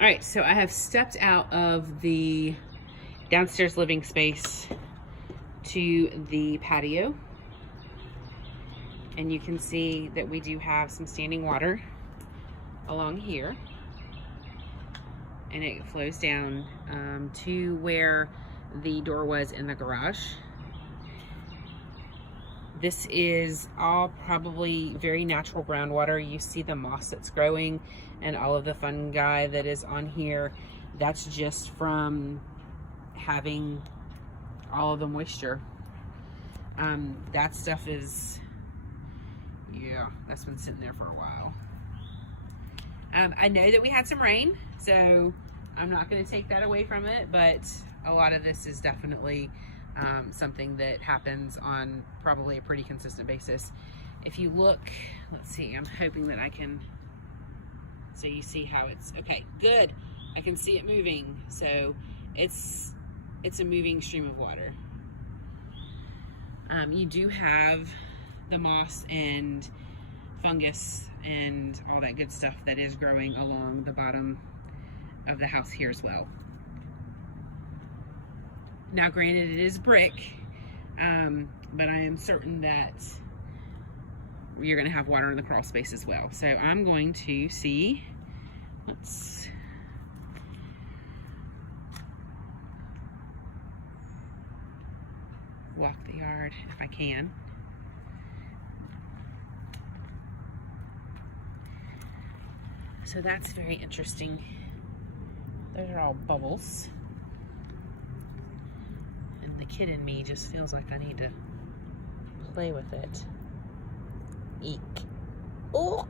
All right, so I have stepped out of the downstairs living space to the patio. And you can see that we do have some standing water along here. And it flows down to where the door was in the garage. This is all probably very natural groundwater. You see the moss that's growing and all of the fungi that is on here. That's just from having all of the moisture. That stuff is, yeah, that's been sitting there for a while. I know that we had some rain, so I'm not going to take that away from it, but a lot of this is definitely something that happens on probably a pretty consistent basis. If you look, let's see, I'm hoping that I can, so you see how it's, okay, good. I can see it moving. So it's a moving stream of water. You do have the moss and fungus and all that good stuff that is growing along the bottom of the house here as well. Now, granted, it is brick, but I am certain that you're going to have water in the crawl space as well. So I'm going to see, let's walk the yard if I can. So that's very interesting. Those are all bubbles. And the kid in me just feels like I need to play with it. Eek. Oh!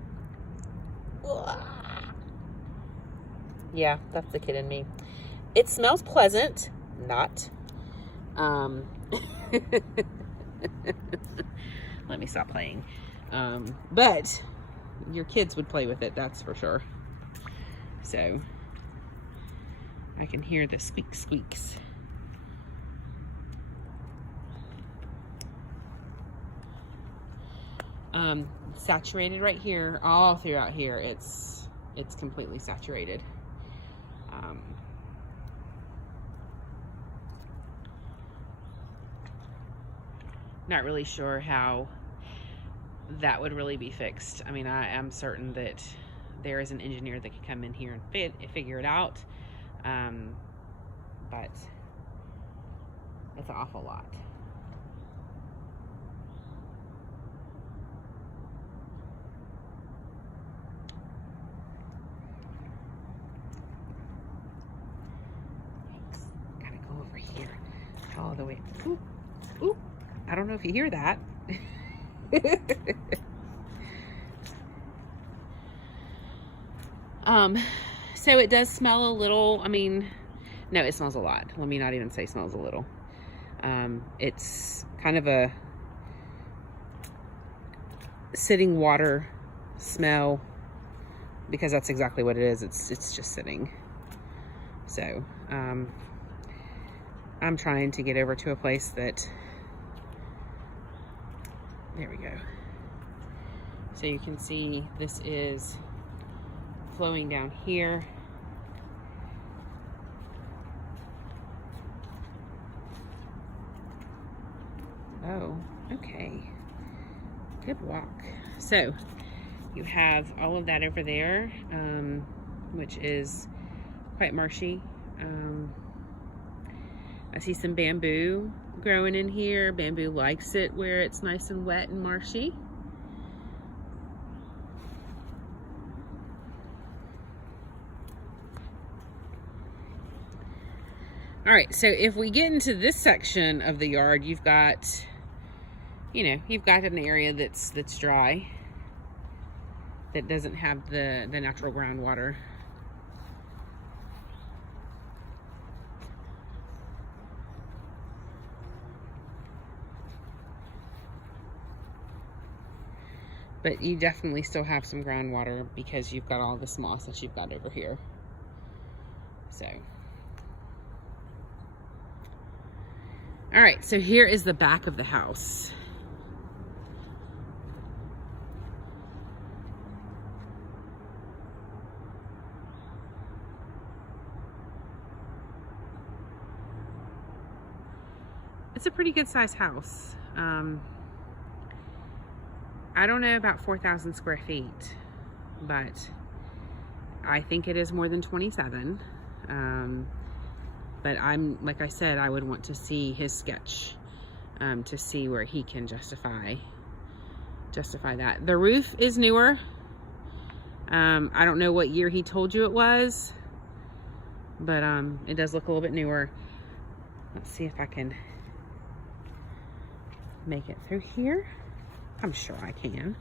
Yeah, that's the kid in me. It smells pleasant. Not. Let me stop playing. But your kids would play with it, that's for sure. So I can hear the squeaks. Saturated right here, all throughout here. It's completely saturated. Not really sure how that would really be fixed. I mean, I am certain that there is an engineer that could come in here and figure it out. But it's an awful lot. Thanks. Gotta go over here all the way. Ooh, ooh. I don't know if you hear that. So it does smell a little, I mean, no, it smells a lot. Let me not even say smells a little. It's kind of a sitting water smell, because that's exactly what it is. It's just sitting. So, I'm trying to get over to a place that, there we go. So you can see this is flowing down here. Oh, okay. Good walk. So you have all of that over there, which is quite marshy. I see some bamboo growing in here. Bamboo likes it where it's nice and wet and marshy. All right, so if we get into this section of the yard, you've got, you know, you've got an area that's dry, that doesn't have the natural groundwater. But you definitely still have some groundwater because you've got all this moss that you've got over here. So. All right, so here is the back of the house. It's a pretty good sized house. I don't know about 4,000 square feet, but I think it is more than 27. But like I said, I would want to see his sketch to see where he can justify that. The roof is newer. I don't know what year he told you it was, but it does look a little bit newer. Let's see if I can make it through here. I'm sure I can.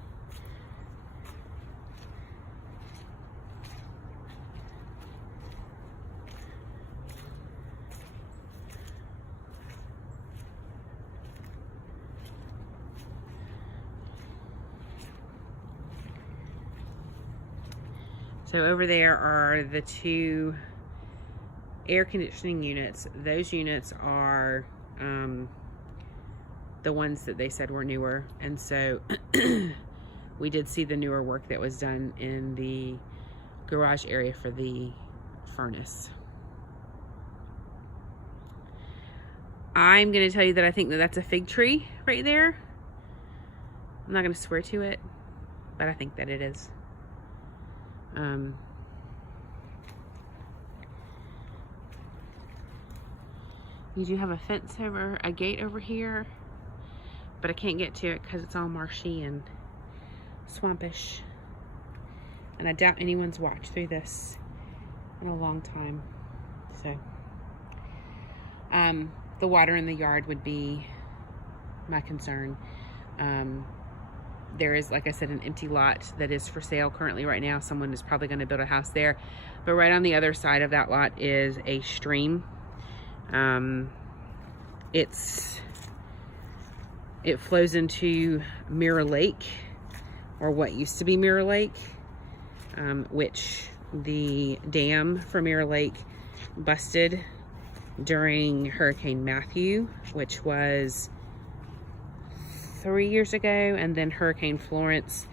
So over there are the 2 air conditioning units. Those units are the ones that they said were newer. And so we did see the newer work that was done in the garage area for the furnace. I'm going to tell you that I think that that's a fig tree right there. I'm not going to swear to it, but I think that it is. You do have a gate over here, but I can't get to it because it's all marshy and swampish. And I doubt anyone's walked through this in a long time. So, the water in the yard would be my concern. There is, like I said, an empty lot that is for sale currently right now. Someone is probably going to build a house there. But right on the other side of that lot is a stream. It flows into Mirror Lake, or what used to be Mirror Lake, which the dam for Mirror Lake busted during Hurricane Matthew, which was 3 years ago, and then Hurricane Florence.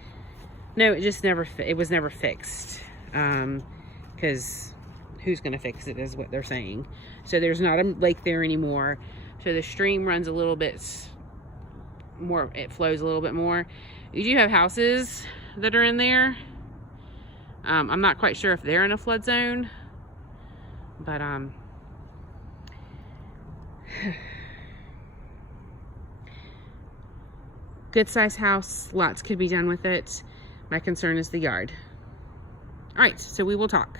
No, it was never fixed, because who's going to fix it is what they're saying. So there's not a lake there anymore. So the stream runs a little bit more, it flows a little bit more. You do have houses that are in there. I'm not quite sure if they're in a flood zone, but good size house, lots could be done with it. My concern is the yard. All right, so we will talk.